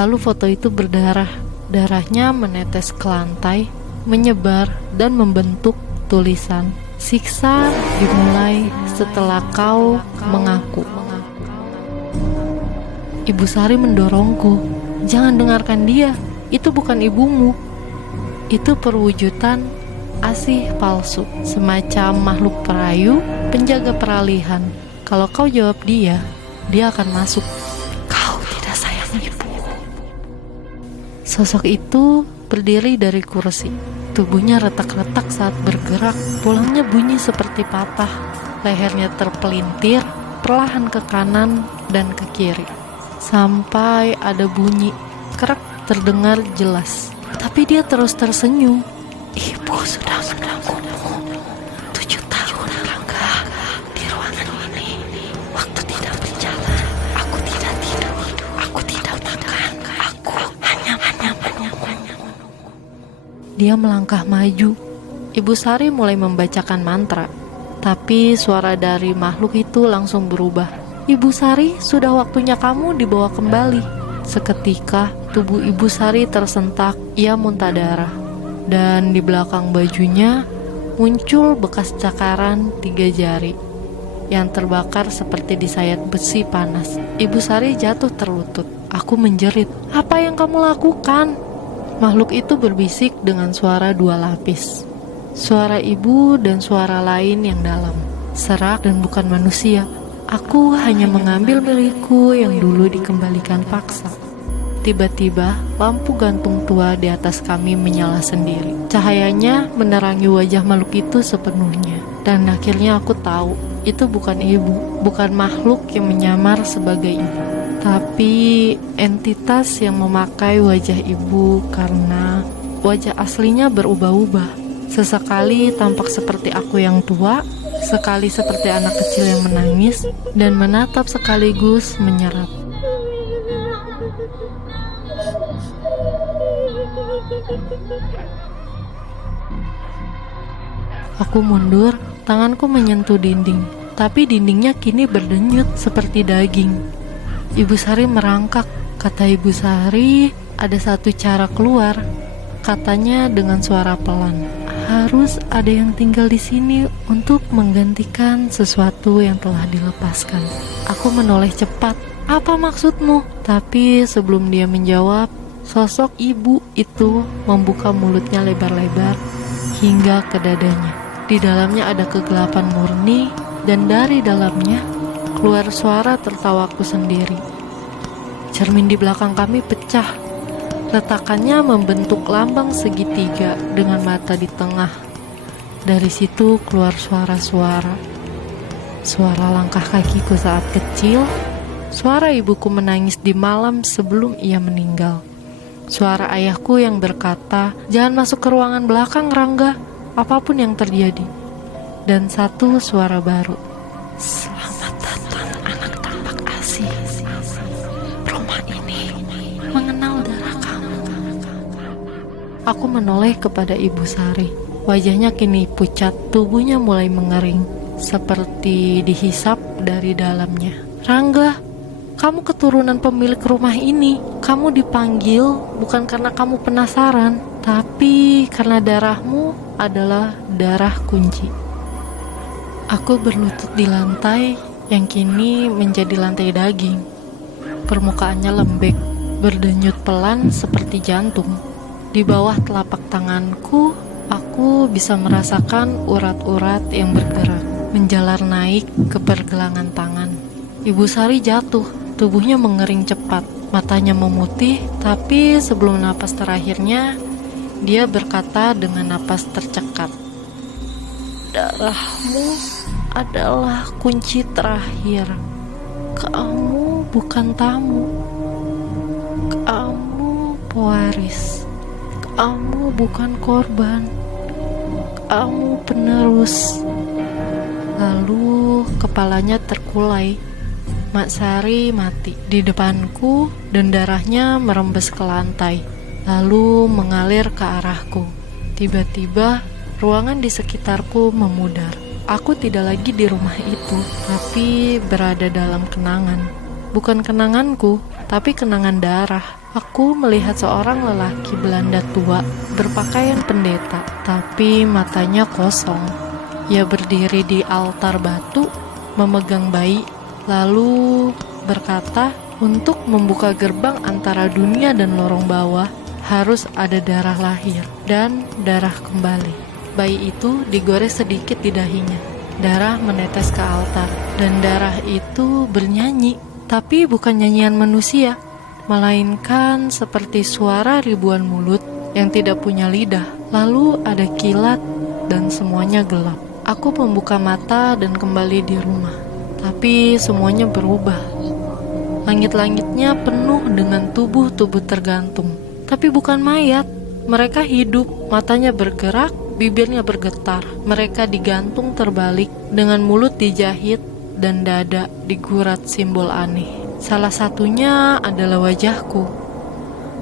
Lalu foto itu berdarah. Darahnya menetes ke lantai, menyebar dan membentuk tulisan, "Siksa dimulai setelah kau mengaku." Ibu Sari mendorongku, "Jangan dengarkan dia, itu bukan ibumu. Itu perwujudan asih palsu, semacam makhluk perayu, penjaga peralihan. Kalau kau jawab dia akan masuk. Kau tidak sayang ibu." Sosok itu berdiri dari kursi. Tubuhnya retak-retak saat bergerak. Tulangnya bunyi seperti patah. Lehernya terpelintir, perlahan ke kanan dan ke kiri. Sampai ada bunyi kerak terdengar jelas. Tapi dia terus tersenyum. "Ibu sudah menanggung 7 tahun, Rangga, di ruangan ini. Waktu tidak berjalan. Aku tidak tidur. Aku tidak makan. Aku hanya menunggu." Dia melangkah maju. Ibu Sari mulai membacakan mantra. Tapi suara dari makhluk itu langsung berubah. "Ibu Sari, sudah waktunya kamu dibawa kembali." Seketika tubuh Ibu Sari tersentak. Ia muntah darah. Dan di belakang bajunya muncul bekas cakaran 3 jari yang terbakar seperti disayat besi panas. Ibu Sari jatuh terlutut. Aku menjerit, "Apa yang kamu lakukan?" Makhluk itu berbisik dengan suara 2 lapis. Suara ibu dan suara lain yang dalam, serak dan bukan manusia. "Aku hanya mengambil milikku yang dulu dikembalikan paksa." Tiba-tiba, lampu gantung tua di atas kami menyala sendiri. Cahayanya menerangi wajah makhluk itu sepenuhnya. Dan akhirnya aku tahu, itu bukan ibu, bukan makhluk yang menyamar sebagai ibu, tapi entitas yang memakai wajah ibu karena wajah aslinya berubah-ubah. Sesekali tampak seperti aku yang tua, sekali seperti anak kecil yang menangis dan menatap sekaligus menyerap. Aku mundur, tanganku menyentuh dinding, tapi dindingnya kini berdenyut seperti daging. Ibu Sari merangkak. Kata Ibu Sari, ada satu cara keluar. Katanya dengan suara pelan, "Harus ada yang tinggal di sini untuk menggantikan sesuatu yang telah dilepaskan." Aku menoleh cepat. "Apa maksudmu?" Tapi sebelum dia menjawab, sosok ibu itu membuka mulutnya lebar-lebar hingga ke dadanya. Di dalamnya ada kegelapan murni, dan dari dalamnya keluar suara tertawaku sendiri. Cermin di belakang kami pecah. Retakannya membentuk lambang segitiga dengan mata di tengah. Dari situ keluar suara-suara. Suara langkah kakiku saat kecil, suara ibuku menangis di malam sebelum ia meninggal. Suara ayahku yang berkata, "Jangan masuk ke ruangan belakang, Rangga, apapun yang terjadi." Dan satu suara baru, "Selamat datang anak tampak asih. Rumah ini mengenal darah kamu." Aku menoleh kepada Ibu Sari. Wajahnya kini pucat, tubuhnya mulai mengering, seperti dihisap dari dalamnya. "Rangga, kamu keturunan pemilik rumah ini. Kamu dipanggil bukan karena kamu penasaran, tapi karena darahmu adalah darah kunci." Aku berlutut di lantai yang kini menjadi lantai daging. Permukaannya lembek, berdenyut pelan seperti jantung. Di bawah telapak tanganku, aku bisa merasakan urat-urat yang bergerak, menjalar naik ke pergelangan tangan. Ibu Sari jatuh, tubuhnya mengering cepat, matanya memutih, tapi sebelum napas terakhirnya, dia berkata dengan napas tercekat, "Darahmu adalah kunci terakhir. Kamu bukan tamu. Kamu pewaris. Kamu bukan korban. Kamu penerus." Lalu kepalanya terkulai. Mak Sari mati di depanku dan darahnya merembes ke lantai, lalu mengalir ke arahku. Tiba-tiba ruangan di sekitarku memudar. Aku tidak lagi di rumah itu, tapi berada dalam kenangan. Bukan kenanganku, tapi kenangan darah. Aku melihat seorang lelaki Belanda tua berpakaian pendeta, tapi matanya kosong. Ia berdiri di altar batu, memegang bayi, lalu berkata, untuk membuka gerbang antara dunia dan lorong bawah, harus ada darah lahir dan darah kembali. Bayi itu digores sedikit di dahinya. Darah menetes ke altar, dan darah itu bernyanyi, tapi bukan nyanyian manusia, melainkan seperti suara ribuan mulut yang tidak punya lidah. Lalu ada kilat dan semuanya gelap. Aku membuka mata dan kembali di rumah, tapi semuanya berubah. Langit-langitnya penuh dengan tubuh-tubuh tergantung, tapi bukan mayat. Mereka hidup, matanya bergerak, bibirnya bergetar. Mereka digantung terbalik dengan mulut dijahit dan dada digurat simbol aneh. Salah satunya adalah wajahku.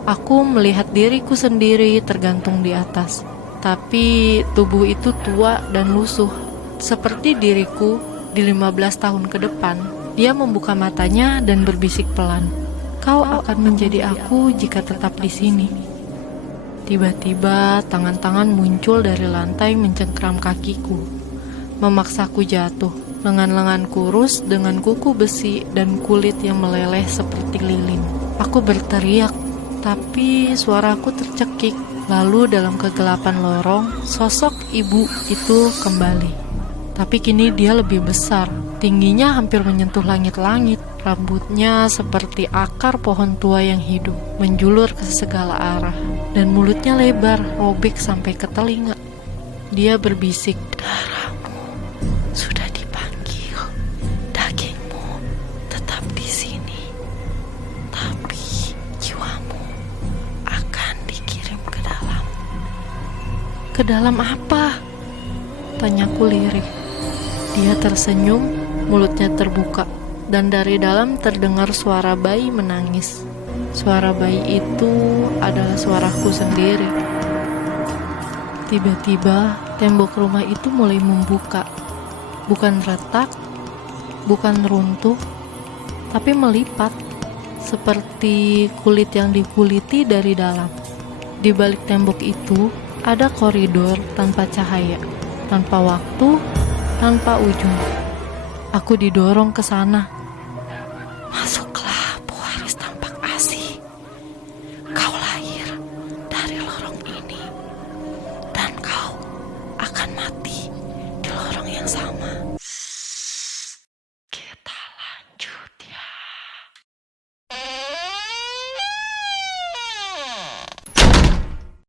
Aku melihat diriku sendiri tergantung di atas, tapi tubuh itu tua dan lusuh, seperti diriku di 15 tahun ke depan. Dia membuka matanya dan berbisik pelan, "Kau akan menjadi aku jika tetap di sini." Tiba-tiba tangan-tangan muncul dari lantai mencengkram kakiku, memaksaku jatuh. Lengan-lengan kurus dengan kuku besi dan kulit yang meleleh seperti lilin. Aku berteriak, tapi suaraku tercekik. Lalu dalam kegelapan lorong, sosok ibu itu kembali. Tapi kini dia lebih besar, tingginya hampir menyentuh langit-langit. Rambutnya seperti akar pohon tua yang hidup, menjulur ke segala arah. Dan mulutnya lebar, robek sampai ke telinga. Dia berbisik, "Darahmu sudah dipanggil, dagingmu tetap di sini, tapi jiwamu akan dikirim ke dalam." "Ke dalam apa?" tanyaku lirih. Dia tersenyum, mulutnya terbuka, dan dari dalam terdengar suara bayi menangis. Suara bayi itu adalah suaraku sendiri. Tiba-tiba tembok rumah itu mulai membuka. Bukan retak, bukan runtuh, tapi melipat, seperti kulit yang dikuliti dari dalam. Di balik tembok itu ada koridor tanpa cahaya, tanpa waktu, tanpa ujung. Aku didorong ke sana. "Masuk!"